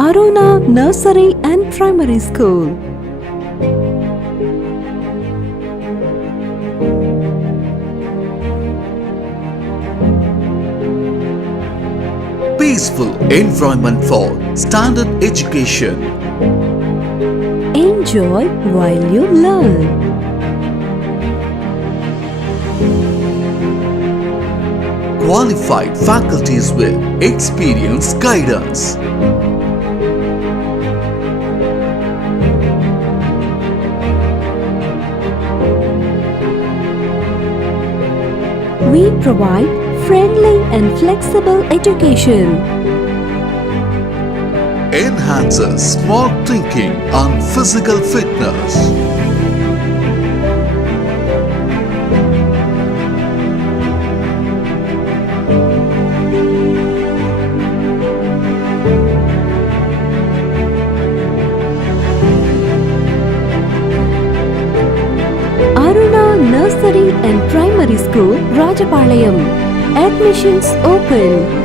Aruna Nursery and Primary School. Peaceful environment for standard education. Enjoy while you learn. Qualified faculties with experienced guidance. We provide friendly and flexible education. Enhances smart thinking and physical fitness. Aruna Nursery and Primary School, Rajapalayam. Admissions open.